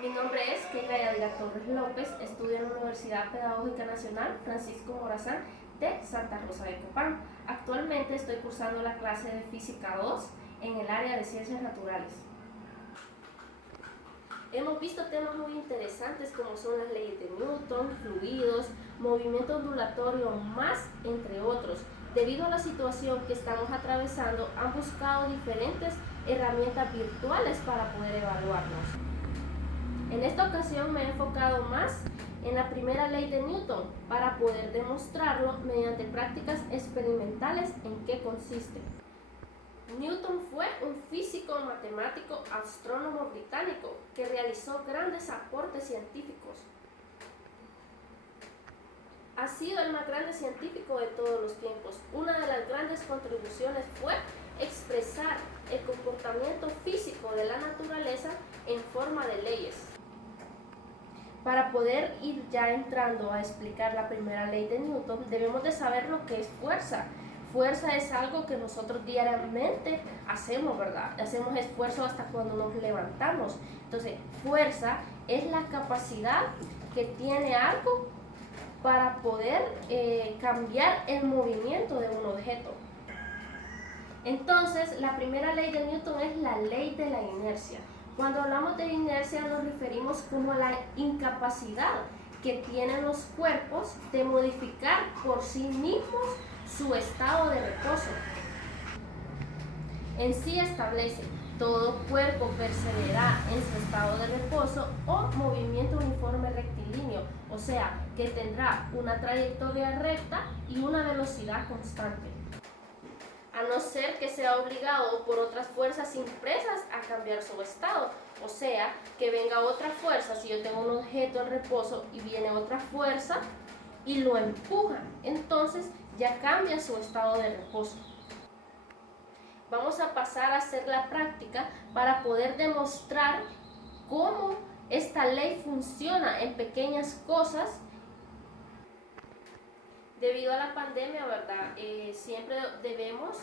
Mi nombre es Keila Yadira Torres López, estudio en la Universidad Pedagógica Nacional Francisco Morazán de Santa Rosa de Copán. Actualmente estoy cursando la clase de Física 2 en el área de Ciencias Naturales. Hemos visto temas muy interesantes como son las leyes de Newton, fluidos, movimiento ondulatorio, más entre otros. Debido a la situación que estamos atravesando, han buscado diferentes herramientas virtuales para poder evaluarnos. En esta ocasión me he enfocado más en la primera ley de Newton para poder demostrarlo mediante prácticas experimentales en qué consiste. Newton fue un físico, matemático, astrónomo británico que realizó grandes aportes científicos. Ha sido el más grande científico de todos los tiempos. Una de las grandes contribuciones fue expresar el comportamiento físico de la naturaleza en forma de leyes. Para poder ir ya entrando a explicar la primera ley de Newton, debemos de saber lo que es fuerza. Fuerza es algo que nosotros diariamente hacemos, ¿verdad? Hacemos esfuerzo hasta cuando nos levantamos. Entonces, fuerza es la capacidad que tiene algo para poder cambiar el movimiento de un objeto. Entonces, la primera ley de Newton es la ley de la inercia. Cuando hablamos de inercia nos referimos como a la incapacidad que tienen los cuerpos de modificar por sí mismos su estado de reposo. En sí establece, todo cuerpo perseverará en su estado de reposo o movimiento uniforme rectilíneo, o sea, que tendrá una trayectoria recta y una velocidad constante, a no ser que sea obligado por otras fuerzas impresas a cambiar su estado, o sea, que venga otra fuerza. Si yo tengo un objeto en reposo y viene otra fuerza y lo empuja, entonces ya cambia su estado de reposo. Vamos a pasar a hacer la práctica para poder demostrar cómo esta ley funciona en pequeñas cosas. Debido a la pandemia, ¿verdad? Siempre debemos,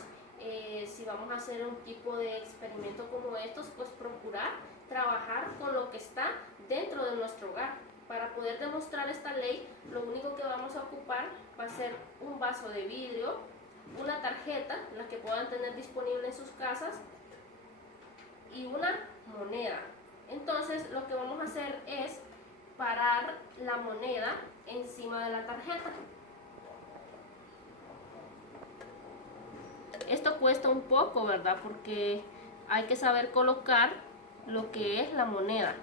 si vamos a hacer un tipo de experimento como estos, pues procurar trabajar con lo que está dentro de nuestro hogar. Para poder demostrar esta ley, lo único que vamos a ocupar va a ser un vaso de vidrio, una tarjeta, la que puedan tener disponible en sus casas, y una moneda. Entonces, lo que vamos a hacer es parar la moneda encima de la tarjeta. Esto cuesta un poco, ¿verdad? Porque hay que saber colocar lo que es la moneda.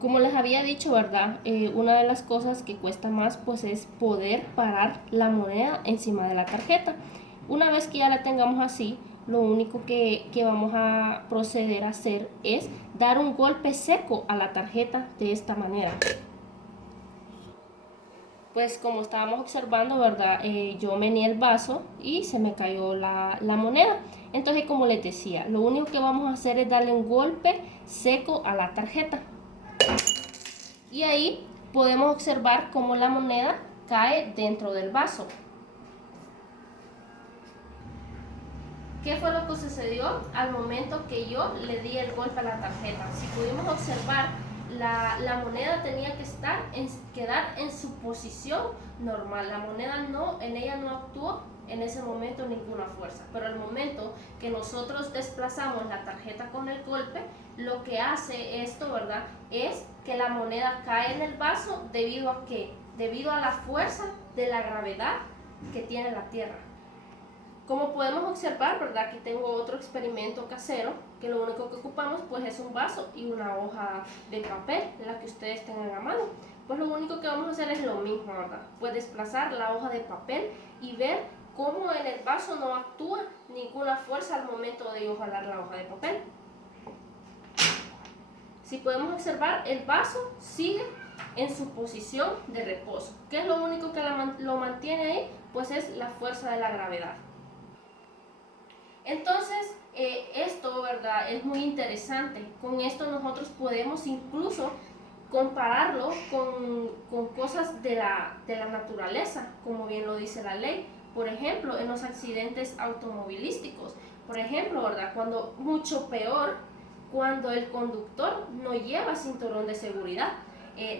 Como les había dicho, ¿verdad? Una de las cosas que cuesta más pues es poder parar la moneda encima de la tarjeta. Una vez que ya la tengamos así, lo único que vamos a proceder a hacer es dar un golpe seco a la tarjeta de esta manera. Pues como estábamos observando, ¿verdad? Yo meneé el vaso y se me cayó la moneda. Entonces, como les decía, lo único que vamos a hacer es darle un golpe seco a la tarjeta. Y ahí podemos observar cómo la moneda cae dentro del vaso. ¿Qué fue lo que sucedió al momento que yo le di el golpe a la tarjeta? Si pudimos observar, la moneda tenía que quedar en su posición normal. La moneda en ella no actuó en ese momento ninguna fuerza, pero al momento que nosotros desplazamos la tarjeta con el golpe, lo que hace esto, ¿verdad?, es que la moneda cae en el vaso debido a ¿qué? Debido a la fuerza de la gravedad que tiene la Tierra. Como podemos observar, ¿verdad? Aquí tengo otro experimento casero, que lo único que ocupamos pues es un vaso y una hoja de papel, la que ustedes tengan a mano. Pues lo único que vamos a hacer es lo mismo, ¿verdad? Pues desplazar la hoja de papel y ver cómo en el vaso no actúa ninguna fuerza al momento de yo jalar la hoja de papel. Si podemos observar, el vaso sigue en su posición de reposo. ¿Qué es lo único que lo mantiene ahí? Pues es la fuerza de la gravedad. Entonces, esto, ¿verdad? Es muy interesante. Con esto nosotros podemos incluso compararlo con cosas de la naturaleza, como bien lo dice la ley. Por ejemplo, en los accidentes automovilísticos. Por ejemplo, ¿verdad? Cuando mucho peor, cuando el conductor no lleva cinturón de seguridad.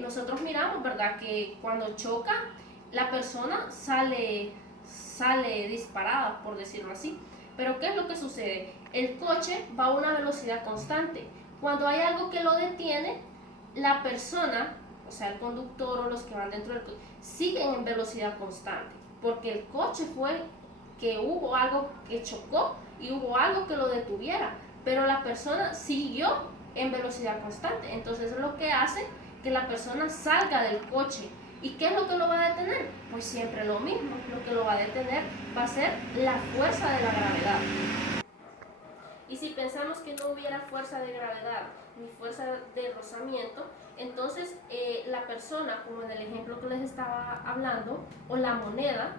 Nosotros miramos, ¿verdad? Que cuando choca, la persona sale disparada, por decirlo así. Pero ¿qué es lo que sucede? El coche va a una velocidad constante. Cuando hay algo que lo detiene, la persona, o sea, el conductor o los que van dentro del coche, siguen en velocidad constante. Porque el coche fue que hubo algo que chocó y hubo algo que lo detuviera. Pero la persona siguió en velocidad constante. Entonces es lo que hace que la persona salga del coche. ¿Y qué es lo que lo va a detener? Pues siempre lo mismo. Lo que lo va a detener va a ser la fuerza de la gravedad. Y si pensamos que no hubiera fuerza de gravedad ni fuerza de rozamiento, entonces la persona, como en el ejemplo que les estaba hablando, o la moneda,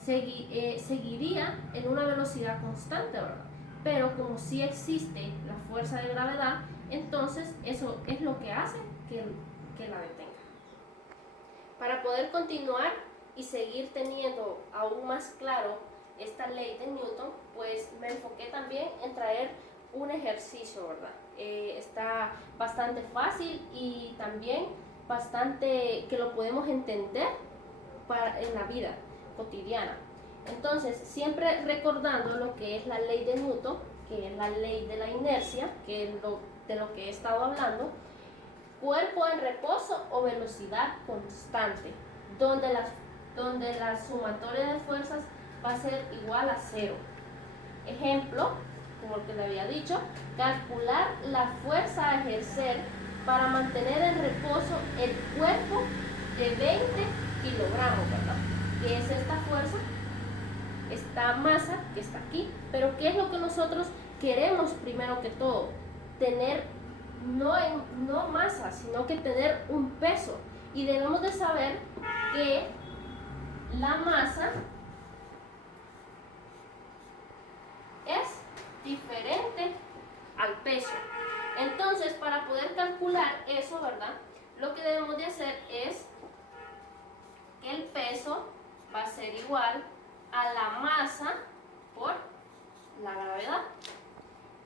seguiría en una velocidad constante, ¿verdad? Pero como sí existe la fuerza de gravedad, entonces eso es lo que hace que la detenga. Para poder continuar y seguir teniendo aún más claro esta ley de Newton, pues me enfoqué también en traer un ejercicio, ¿verdad? Está bastante fácil y también bastante que lo podemos entender en la vida cotidiana. Entonces, siempre recordando lo que es la ley de Newton, que es la ley de la inercia, que es de lo que he estado hablando, cuerpo en reposo o velocidad constante, donde la sumatoria de fuerzas va a ser igual a 0. Ejemplo, como el que le había dicho, calcular la fuerza a ejercer para mantener en reposo el cuerpo de 20 kilogramos, ¿verdad? ¿Qué es esta fuerza? Esta masa que está aquí. Pero ¿qué es lo que nosotros queremos primero que todo? Tener no masa, sino que tener un peso. Y debemos de saber que la masa es diferente al peso. Entonces, para poder calcular eso, ¿verdad? Lo que debemos de hacer es que el peso va a ser igual a la masa por la gravedad.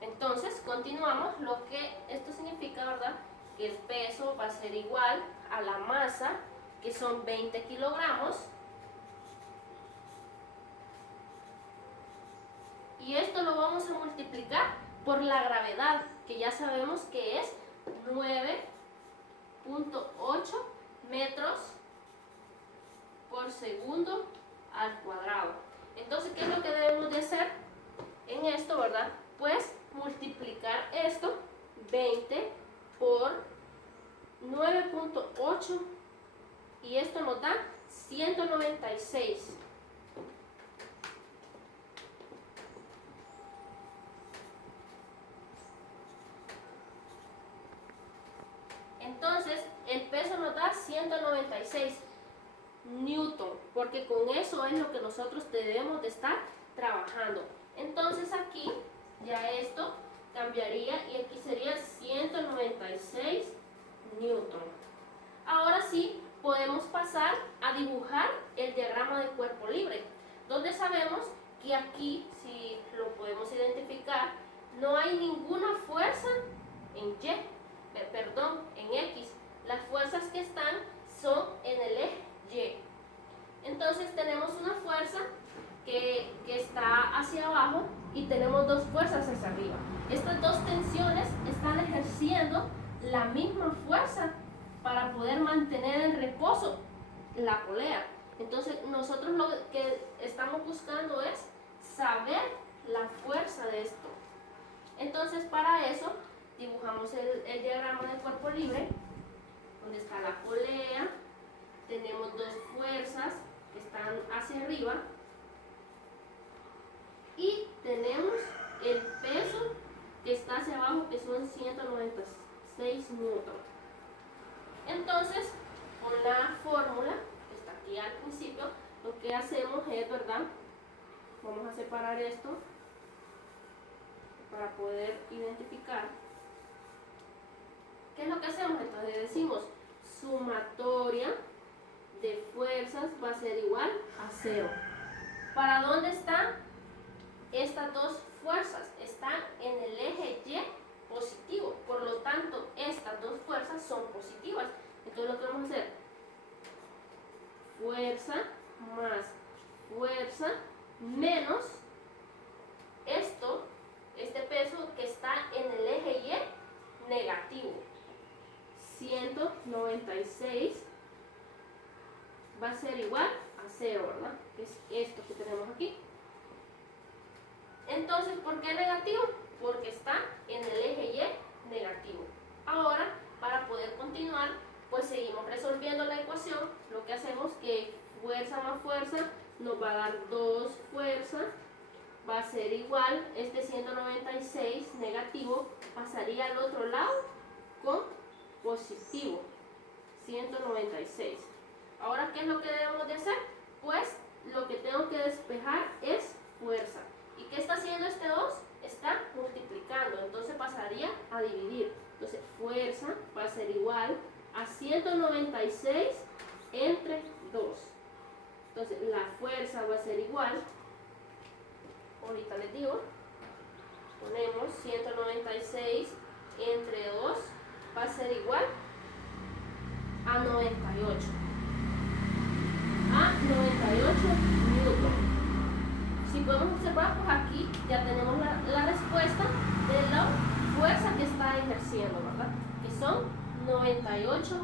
Entonces, continuamos. Lo que esto significa, ¿verdad? Que el peso va a ser igual a la masa, que son 20 kilogramos. Y esto lo vamos a multiplicar por la gravedad, que ya sabemos que es 9.8 metros por segundo al cuadrado. Entonces, ¿qué es lo que debemos de hacer en esto, verdad? Pues multiplicar esto, 20 por 9.8, y esto nos da 196. Entonces, el peso nos da 196 newton, porque con eso es lo que nosotros debemos de estar trabajando. Entonces aquí ya esto cambiaría y aquí sería 196 newton. Ahora sí podemos pasar a dibujar el diagrama de cuerpo libre, donde sabemos que aquí, si lo podemos identificar, no hay ninguna fuerza en en X. Las fuerzas que están son en el eje Y. Entonces tenemos una fuerza que está hacia abajo y tenemos dos fuerzas hacia arriba. Estas dos tensiones están ejerciendo la misma fuerza para poder mantener en reposo la polea. Entonces nosotros lo que estamos buscando es saber la fuerza de esto. Entonces para eso dibujamos el diagrama de cuerpo libre, donde está la polea, tenemos dos fuerzas que están hacia arriba y tenemos el peso que está hacia abajo, que son 196 newton. Entonces, con la fórmula que está aquí al principio, lo que hacemos es, ¿verdad? Vamos a separar esto. para poder identificar. ¿Qué es lo que hacemos? Entonces decimos sumatoria de fuerzas va a ser igual a 0. ¿Para dónde están estas dos fuerzas? Están en el eje Y positivo, por lo tanto estas dos fuerzas son positivas. Entonces lo que vamos a hacer, fuerza más fuerza menos este peso que está en el eje Y negativo. 196 va a ser igual a 0, ¿verdad? Que es esto que tenemos aquí. Entonces, ¿por qué negativo? Porque está en el eje Y negativo. Ahora, para poder continuar, pues seguimos resolviendo la ecuación. Lo que hacemos es que fuerza más fuerza nos va a dar 2 fuerzas, va a ser igual, este 196 negativo pasaría al otro lado con positivo, 196. Ahora, ¿qué es lo que debemos de hacer? Pues lo que tengo que despejar es fuerza. ¿Y qué está haciendo este 2? Está multiplicando, entonces pasaría a dividir. Entonces, fuerza va a ser igual a 196 entre 2. Entonces, la fuerza va a ser igual, ahorita les digo, ponemos 196 entre 2, va a ser igual a 98. A 98 newton. Si podemos observar, pues aquí ya tenemos la respuesta de la fuerza que está ejerciendo, ¿verdad? Que son 98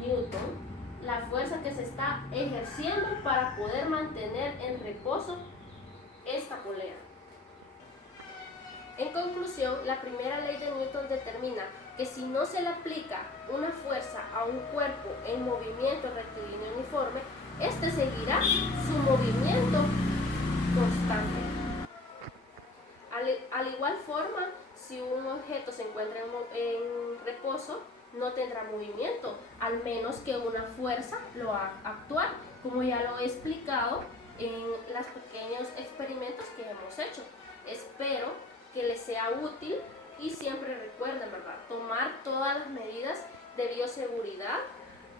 newton. La fuerza que se está ejerciendo para poder mantener en reposo esta polea. En conclusión, la primera ley de Newton determina que si no se le aplica una fuerza a un cuerpo en movimiento rectilíneo uniforme, este seguirá su movimiento constante. Al igual forma, si un objeto se encuentra en reposo, no tendrá movimiento, al menos que una fuerza lo haga actuar, como ya lo he explicado en los pequeños experimentos que hemos hecho. Espero que les sea útil y siempre recuerden, ¿verdad?, tomar todas las medidas de bioseguridad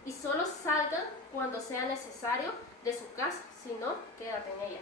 y solo salgan cuando sea necesario de su casa, si no, quédate en ella.